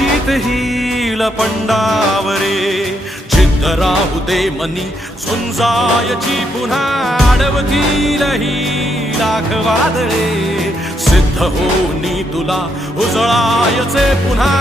जीत hill पंडावरे जिद्द राहू दे मनी झुंजायची पुन्हा अडवतील ही लाख वादळे सिद्ध होनी तुला उजळायचे पुन्हा